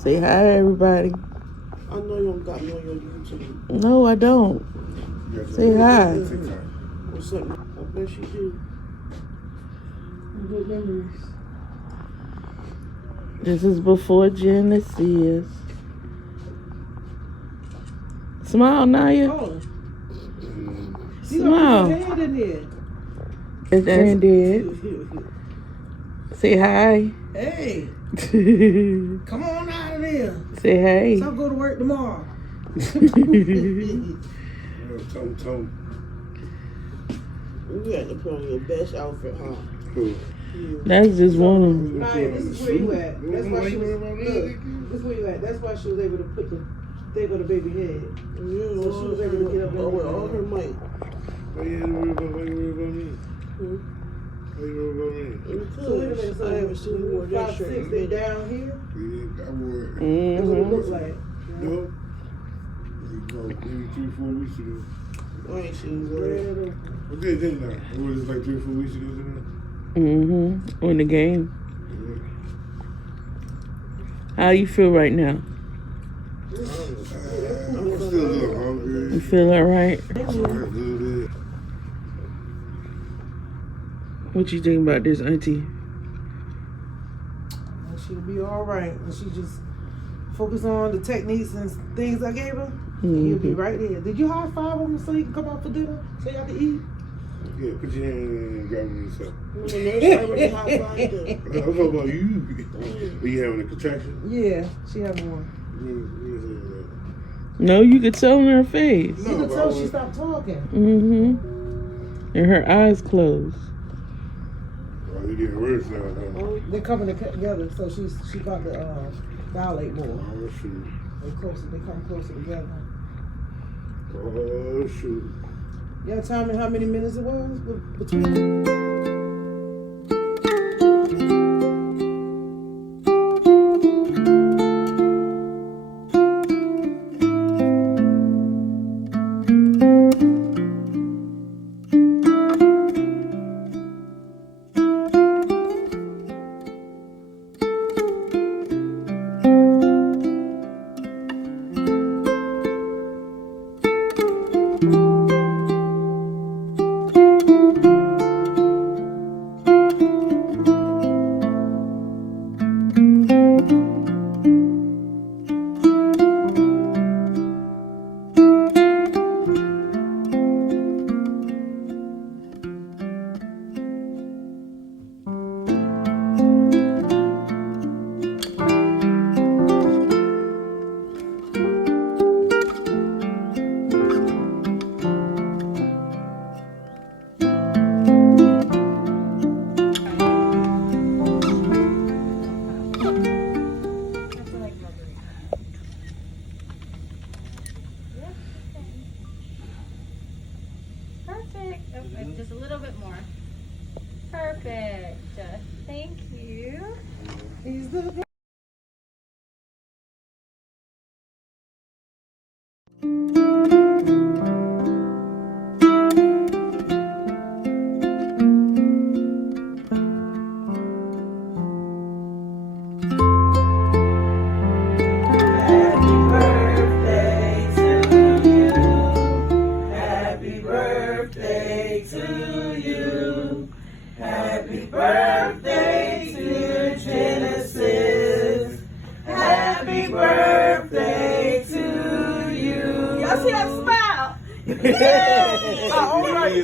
Say hi, everybody. I know you don't got me on your YouTube. No, I don't. Say hi. What's up? I bet you do. Good memories. This is before Genesis. Smile, Naya. Oh. Smile. You got your head in there. It's Granddad. Say hi. Hey, come on out of there. Say hey. So I'll go to work tomorrow. Tom. You had to put on your best outfit, huh? Cool. That's just one of them. Nah, this is where you at. That's why she was. Look, this is where you at. That's why she was able to put the thing on the baby head. Yeah, so she was able to get up there with all her might. Why you worry about me? Why you worry about me? So wait a minute. So I haven't seen you wear that shirt. 5'6", they down here. Yeah, I wore it. That's what it looks like. No. Maybe 3-4 weeks ago. I ain't seen you. Okay, then now. It was like 3-4 weeks ago. On the game. How you feel right now? I'm still a little hungry. You feel all right? A little bit. What you think about this, Auntie? She'll be all right. And she just focus on the techniques and things I gave her. And he'll be right there. Did you high five him so he can come out for dinner? So y'all can eat? Yeah, put your hand in and grab me yourself. The nurse already high fived her. I'm talking about you. Are you having a contraction? Yeah, she having one. No, you could tell in her face. You could tell she stopped talking. And her eyes closed. Oh, you're getting worse now, huh? They're coming together, so she got to dilate more. Oh, shoot. They come closer together. Oh, shoot. Y'all tell me how many minutes it was between? Perfect. Just a little bit more. Perfect. Thank you. He's the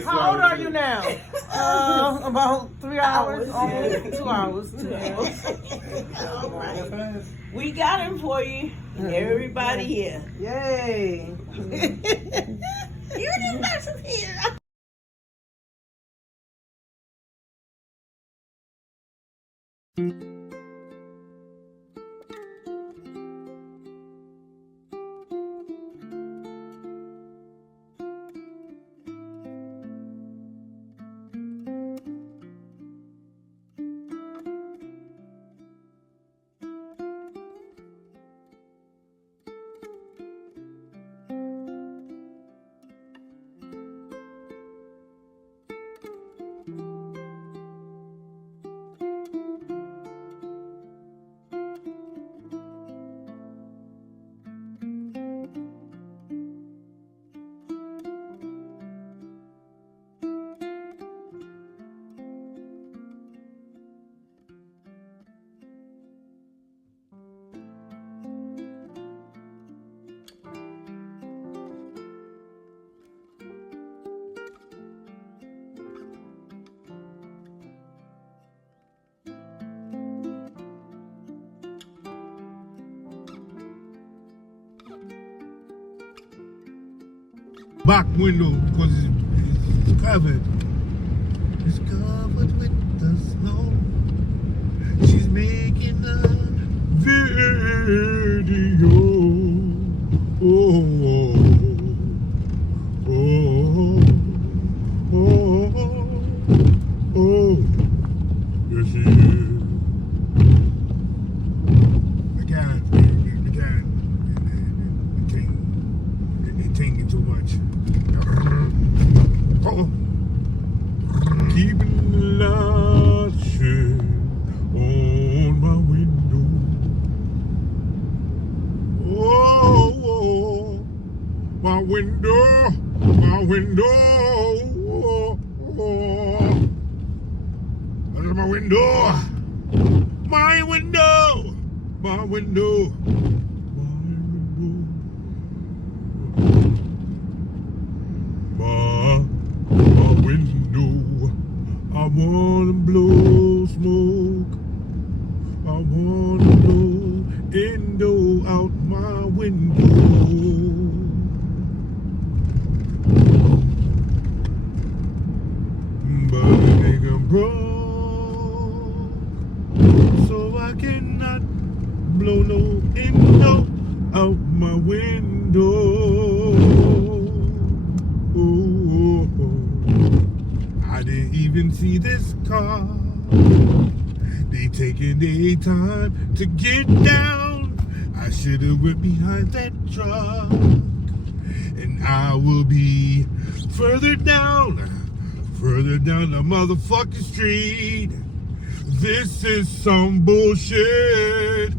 How old are you now? About 3 hours, almost 2 hours. 2 hours. All right. We got him for you. Everybody here. Yay. You're the person here. back window because it's covered. It's covered with the snow. She's making a video. Oh, oh, oh, oh, oh. Yes, she is. They're taking too much. Oh, keeping the light shade on my window. Oh, my window, my window. Under my window, my window, my window. My window, I wanna blow smoke. I wanna blow endo out my window. But the nigga broke, so I cannot blow no endo out my window. I didn't even see this car. They taking their time to get down. I should have went behind that truck. And I will be further down the motherfucking street. This is some bullshit.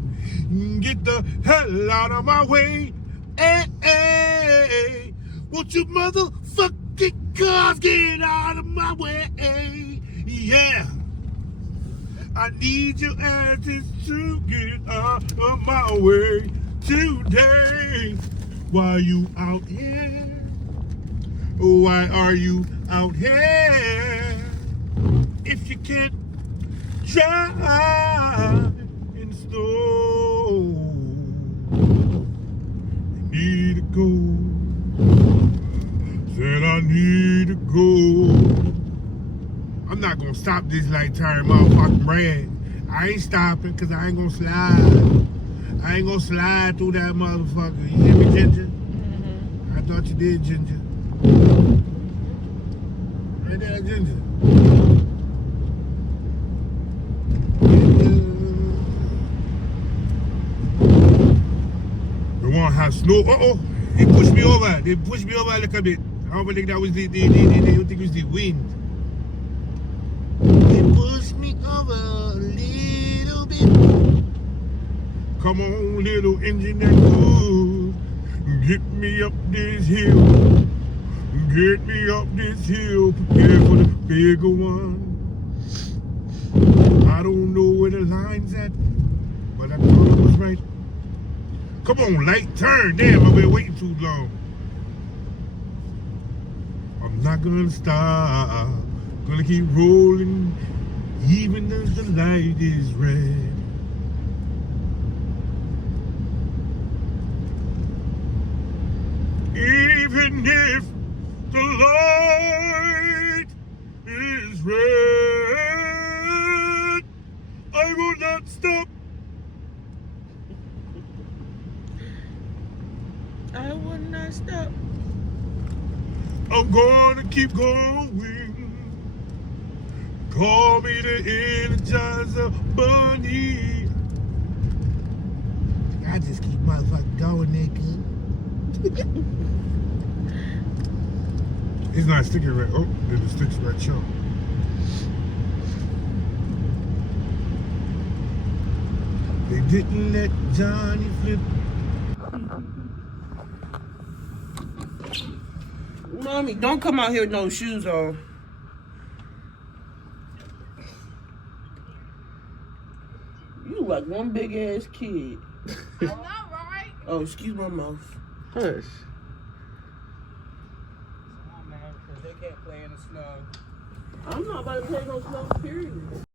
Get the hell out of my way. Hey, hey. Won't you motherfucking cars get out of my way? Yeah. I need your asses to get out of my way today. Why you out here? Why are you out here? If you can't drive in snow, you need to go. Said I need to go. I'm not gonna stop this like tired motherfucking Brad. I ain't stopping because I ain't gonna slide. I ain't gonna slide through that motherfucker. You hear me, Ginger? Mm-hmm. I thought you did, Ginger. Right there, Ginger. The one has snow. Uh-oh. They pushed me over. They pushed me over a little bit. I don't think that was the think it was the wind. They pushed me over a little bit. Come on, little engine that good. Get me up this hill. Get me up this hill. Prepare for the bigger one. I don't know where the line's at, but I thought it was right. Come on, light, turn. Damn, I've been waiting too long. I'm not gonna stop. Gonna keep rolling, even as the light is red. Even if the light is red, I will not stop. I will not stop. I'm gonna keep going. Call me the Energizer Bunny. I just keep motherfucking going, nigga. It's not sticking right. Oh, then it sticks right here. They didn't let Johnny flip. Mommy, don't come out here with no shoes on. You like one big ass kid. I know, right? Oh, excuse my mouth. Hush. They can't play in the snow. I'm not about to play no snow, period.